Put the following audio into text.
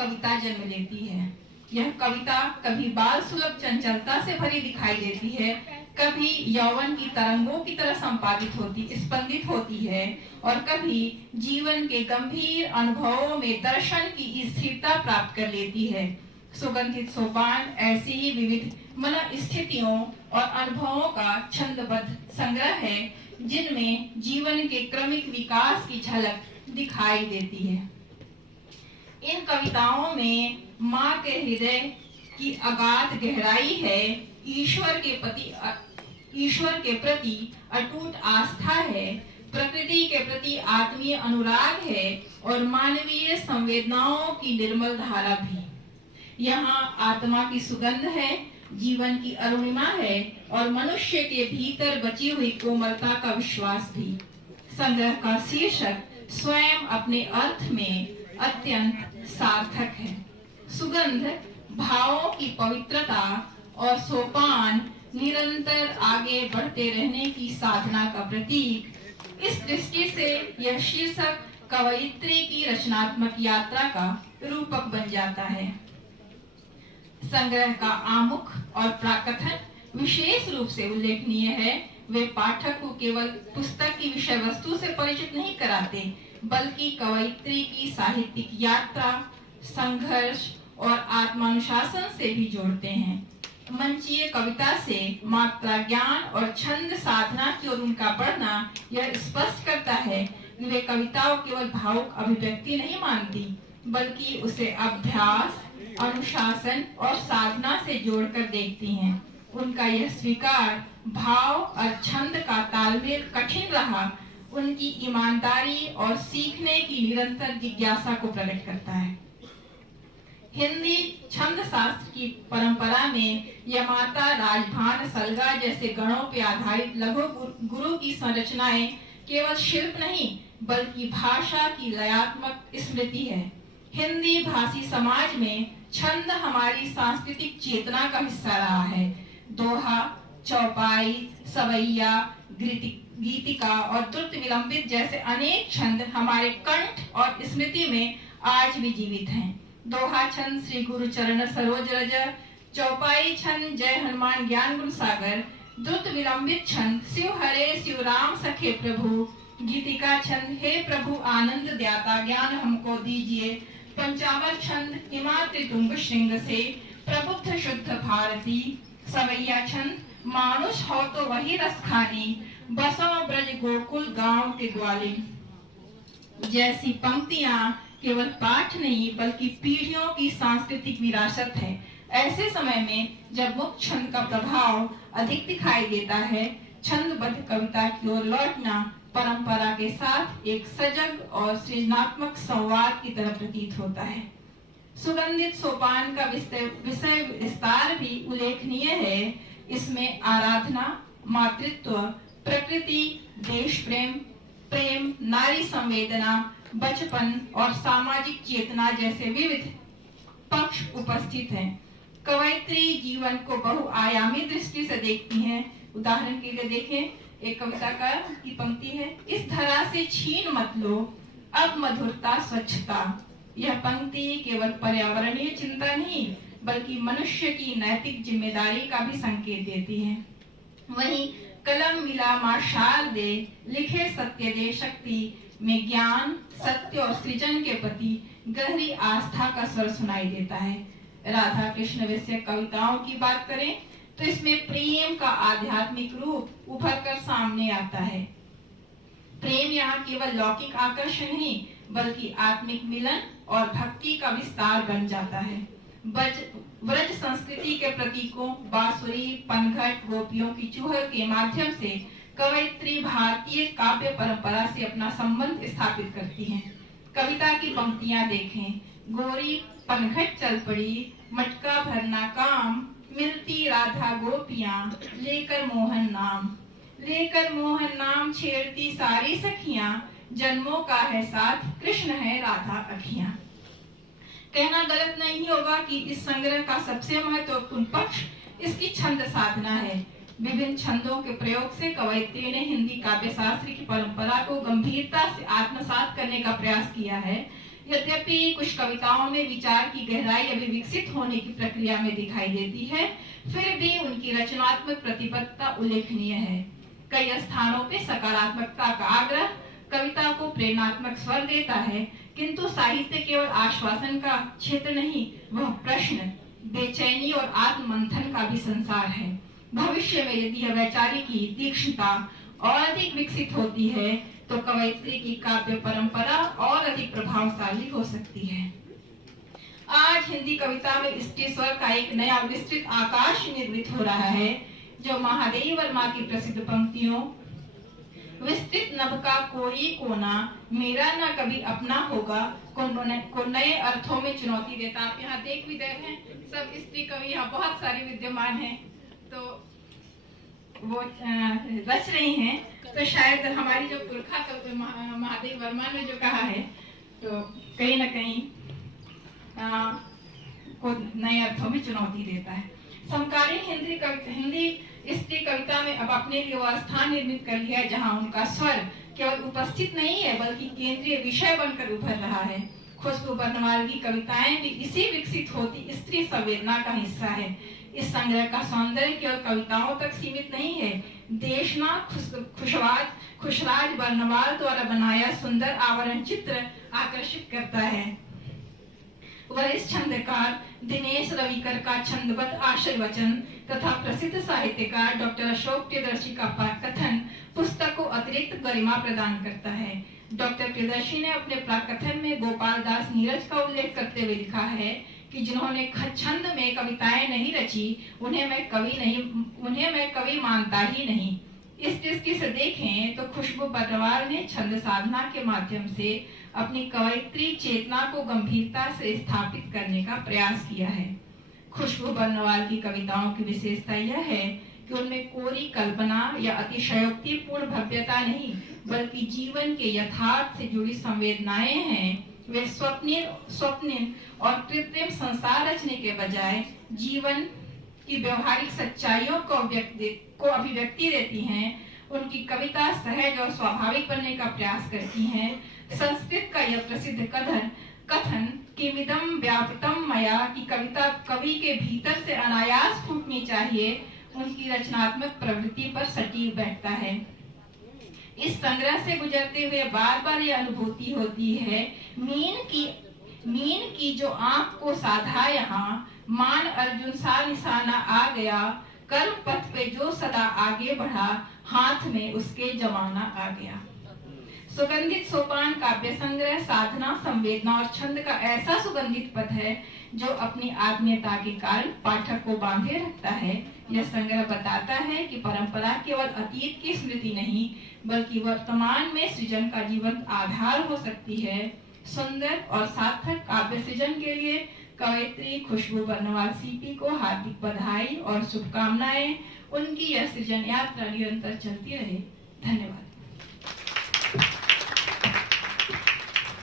कविता जन्म लेती है। यह कविता कभी बाल सुलभ चंचलता से भरी दिखाई देती है, कभी यौवन की तरंगों की तरह स्पंदित होती है और कभी जीवन के गंभीर अनुभवों में दर्शन की स्थिरता प्राप्त कर लेती है। सुगंधित सोपान ऐसी ही विविध मन स्थितियों और अनुभवों का छंदबद्ध संग्रह है जिनमें जीवन के क्रमिक विकास की झलक दिखाई देती है। इन कविताओं में माँ के हृदय की अगाध गहराई है, ईश्वर के प्रति अटूट आस्था है, प्रकृति के प्रति आत्मीय अनुराग है और मानवीय संवेदनाओं की निर्मल धारा भी। यहाँ आत्मा की सुगंध है, जीवन की अरुणिमा है और मनुष्य के भीतर बची हुई कोमलता का विश्वास भी। संग्रह का शीर्षक स्वयं अपने अर्थ में अत्यंत सार्थक है। सुगंध भावों की पवित्रता और सोपान निरंतर आगे बढ़ते रहने की साधना का प्रतीक। इस दृष्टि से यह शीर्षक कवयित्री की रचनात्मक यात्रा का रूपक बन जाता है। संग्रह का आमुख और प्राकथन विशेष रूप से उल्लेखनीय है। वे पाठक को केवल पुस्तक की विषय वस्तु से परिचित नहीं कराते, बल्कि कवयित्री की साहित्यिक यात्रा, संघर्ष और आत्मानुशासन से भी जोड़ते हैं। मंचीय कविता से मात्रा ज्ञान और छंद साधना की ओर उनका बढ़ना यह स्पष्ट करता है कि वे कविताओं केवल भावुक अभिव्यक्ति नहीं मानती, बल्कि उसे अभ्यास, अनुशासन और साधना से जोड़कर देखती हैं। उनका यह स्वीकार भाव और छंद का तालमेल कठिन रहा, उनकी ईमानदारी और सीखने की निरंतर जिज्ञासा को प्रकट करता है। हिंदी छंद शास्त्र की परंपरा में यमाता, राजभान, सलगा जैसे गणों पर आधारित लघु गुरु की संरचनाएं केवल शिल्प नहीं, बल्कि भाषा की लयात्मक स्मृति है। हिंदी भाषी समाज में छंद हमारी सांस्कृतिक चेतना का हिस्सा रहा है। दोहा, चौपाई, सवैया, गीतिका और द्रुत विलंबित जैसे अनेक छंद हमारे कंठ और स्मृति में आज भी जीवित हैं। दोहा छंद श्री गुरु चरण सरोज रज, चौपाई छंद जय हनुमान ज्ञान गुण सागर, द्रुत विलंबित छंद शिव हरे शिव राम सखे प्रभु, गीतिका छंद हे प्रभु आनंद द्याता ज्ञान हमको दीजिए, पंचावर छंद हिमाद्रि तुंग श्रृंग से प्रबुद्ध शुद्ध भारती, सवैया छंद मानुष हो तो वही रस खानी, बसों ब्रज गोकुल गांव के ग्वाली। जैसी पंक्तियां केवल पाठ नहीं, बल्कि पीढ़ियों की सांस्कृतिक विरासत है। ऐसे समय में जब मुक्त छंद का प्रभाव अधिक दिखाई देता है, छंदबद्ध कविता की ओर लौटना परंपरा के साथ एक सजग और सृजनात्मक संवाद की तरह प्रतीत होता है। सुगंधित सोपान का विषय विस्तार भी उल्लेखनीय है। इसमें आराधना, मातृत्व, प्रकृति, देश प्रेम, प्रेम, नारी संवेदना, बचपन और सामाजिक चेतना जैसे विविध पक्ष उपस्थित हैं। कवयित्री जीवन को बहुआयामी दृष्टि से देखती हैं। उदाहरण के लिए देखें, एक कविता की पंक्ति है, इस धरा से छीन मत लो अब मधुरता स्वच्छता। यह पंक्ति केवल पर्यावरणीय चिंता नहीं, बल्कि मनुष्य की नैतिक जिम्मेदारी का भी संकेत देती है। वहीं कलम मिला माशाल दे, लिखे सत्य दे शक्ति में ज्ञान, सत्य और सृजन के प्रति गहरी आस्था का स्वर सुनाई देता है। राधा कृष्ण विषयक कविताओं की बात करें तो इसमें प्रेम का आध्यात्मिक रूप उभर कर सामने आता है। प्रेम यहाँ केवल लौकिक आकर्षण नहीं, बल्कि आत्मिक मिलन और भक्ति का विस्तार बन जाता है। व्रज संस्कृति के प्रतीकों बांसुरी, पनघट, गोपियों की चूहर के माध्यम से कवयित्री भारतीय काव्य परंपरा से अपना संबंध स्थापित करती हैं। कविता की पंक्तियां देखें, गोरी पनघट चल पड़ी, मटका भरना काम, मिलती राधा गोपियां, लेकर मोहन नाम छेड़ती सारी सखियां, जन्मों का है साथ कृष्ण है राधा अखियां। कहना गलत नहीं होगा कि इस संग्रह का सबसे महत्वपूर्ण पक्ष इसकी छंद साधना है। विभिन्न छंदों के प्रयोग से कवयित्री ने हिंदी काव्य शास्त्र की परंपरा को गंभीरता से आत्मसात करने का प्रयास किया है। यद्यपि कुछ कविताओं में विचार की गहराई अभी विकसित होने की प्रक्रिया में दिखाई देती है, फिर भी उनकी रचनात्मक प्रतिबद्धता उल्लेखनीय है। कई स्थानों पे सकारात्मकता का आग्रह कविता को प्रेरणात्मक स्वर देता है, किंतु साहित्य केवल आश्वासन का क्षेत्र नहीं, वह प्रश्न, बेचैनी और आत्ममंथन का भी संसार है। भविष्य में यदि यह वैचारिकी तीक्ष्णता और अधिक विकसित होती है तो कवयित्री की काव्य परंपरा और अधिक प्रभावशाली हो सकती है। आज हिंदी कविता में स्त्री स्वर का एक नया विस्तृत आकाश निर्मित हो रहा है, जो महादेवी वर्मा की प्रसिद्ध पंक्तियों विस्तृत नभ का कोई कोना मेरा ना कभी अपना होगा को नए अर्थों में चुनौती देता। आप यहाँ देख भी रहे हैं, सब स्त्री कवि यहाँ बहुत सारे विद्यमान हैं, तो वो रच रही हैं। तो शायद हमारी जो पुरखा महादेव वर्मा ने जो कहा है, तो कहीं ना कहीं को नए अर्थों में चुनौती देता है। समकालीन हिंदी स्त्री कविता में अब अपने लिए वह स्थान निर्मित कर लिया है जहाँ उनका स्वर केवल उपस्थित नहीं है बल्कि केंद्रीय विषय बनकर उभर रहा है। खुशबू बर्नवाल की कविताएं भी इसी विकसित होती स्त्री संवेदना का हिस्सा है। इस संग्रह का सौंदर्य केवल कविताओं तक सीमित नहीं है। देशना खुशराज बर्नवाल द्वारा बनाया सुंदर आवरण चित्र आकर्षित करता है। वरिष्ठ छंदकार दिनेश रविकर का छंदबद्ध आशय-वचन तथा प्रसिद्ध साहित्यकार डॉक्टर अशोक प्रियदर्शी का कथन पुस्तक को अतिरिक्त गरिमा प्रदान करता है। डॉक्टर प्रियदर्शी ने अपने प्राकथन में गोपाल दास नीरज का उल्लेख करते हुए लिखा है कि जिन्होंने छंद में कविताएं नहीं रची, उन्हें मैं कवि मानता ही नहीं। इस दृष्टि से देखें तो खुशबू बर्नवाल ने छंद साधना के माध्यम से अपनी कवयित्री चेतना को गंभीरता से स्थापित करने का प्रयास किया है। खुशबू बर्नवाल की कविताओं की विशेषता यह है कि उनमें कोरी कल्पना या अतिशयोक्तिपूर्ण भव्यता नहीं, बल्कि जीवन के यथार्थ से जुड़ी संवेदनाएं हैं। वे स्वप्निल और कृत्रिम संसार रचने के बजाय जीवन की व्यवहारिक सच्चाइयों को अभिव्यक्ति देती हैं। उनकी कविता सहज और स्वाभाविक बनने का प्रयास करती हैं। संस्कृत का यह प्रसिद्ध कथन किमिदं व्याप्तम मया की कविता कवि के भीतर से अनायास फूटनी चाहिए, उनकी रचनात्मक प्रवृत्ति पर सटीक बैठता है। इस संग्रह से गुजरते हुए बार बार ये अनुभूति होती है, मीन की जो आंख को साधा यहाँ, मान अर्जुन सा निशाना आ गया, कर्म पथ पे जो सदा आगे बढ़ा, हाथ में उसके जमाना आ गया। सुगंधित सोपान काव्य संग्रह साधना, संवेदना और छंद का ऐसा सुगंधित पथ है जो अपनी आत्मीयता के कारण पाठक को बांधे रखता है। यह संग्रह बताता है कि परंपरा केवल अतीत की स्मृति नहीं, बल्कि वर्तमान में सृजन का जीवंत आधार हो सकती है। सुंदर और सार्थक काव्य सृजन के लिए कवयित्री खुशबू बर्नवाल सीपी को हार्दिक बधाई और शुभकामनाएं। उनकी यह सृजन यात्रा निरंतर चलती रहे। धन्यवाद।